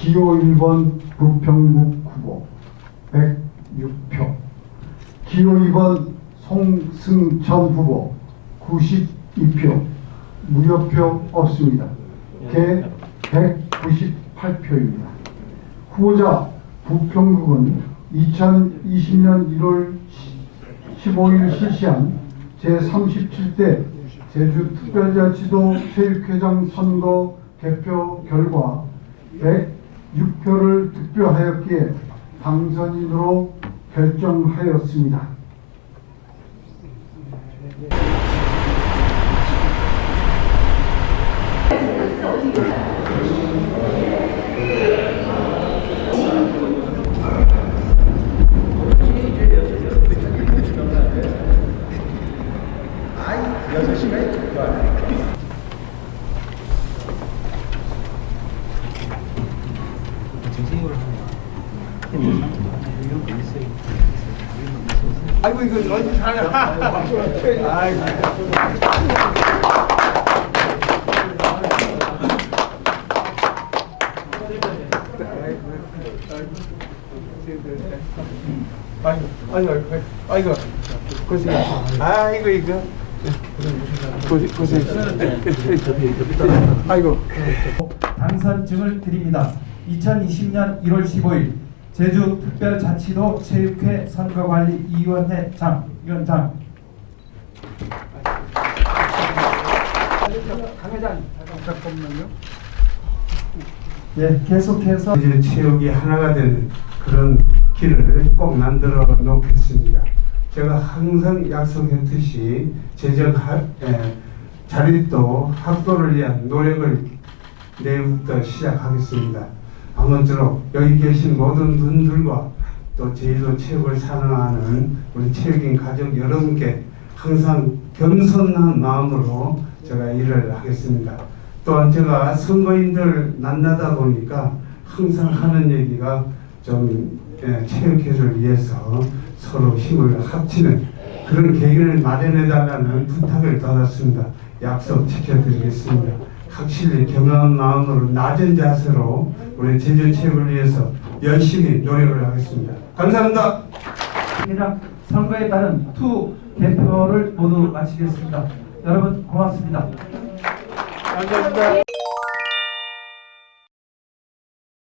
기호 1번 부평구 후보 106표 기호 2번 송승천 후보 92표 무효표 없습니다. 개 198표입니다. 후보자 부평구은 2020년 1월 15일 실시한 제37대 제주특별자치도 체육회장 선거 개표 결과 106표를 득표하였기에 당선인으로 결정하였습니다. 아이고 이거 어디 사냐? 아이고. 아이고, 아이고, 아이고, 아이고, 고생. 아이고 이거. 고생, 고생. 아이고. 당선증을 드립니다. 2020년 1월 15일 제주 특별자치도 체육회 선거관리위원회 장 위원장 강 회장 잠깐만요. 예 계속해서 이제 체육이 하나가 되는 그런 길을 꼭 만들어 놓겠습니다. 제가 항상 약속했듯이 재정 하, 에, 자립도 확보를 위한 노력을 내일부터 시작하겠습니다. 아무쪼록 여기 계신 모든 분들과 또 제주도 체육을 사랑하는 우리 체육인 가족 여러분께 항상 겸손한 마음으로 제가 일을 하겠습니다. 또한 제가 선거인들 만나다 보니까 항상 하는 얘기가 좀 예, 체육회를 위해서 서로 힘을 합치는 그런 계기를 마련해 달라는 부탁을 받았습니다. 약속 지켜드리겠습니다. 확실히 경험한 마음으로 낮은 자세로 우리 제주 체육을 위해서 열심히 노력을 하겠습니다. 감사합니다. 그냥 선거에 따른 투 개표를 모두 마치겠습니다. 여러분 고맙습니다. 감사합니다.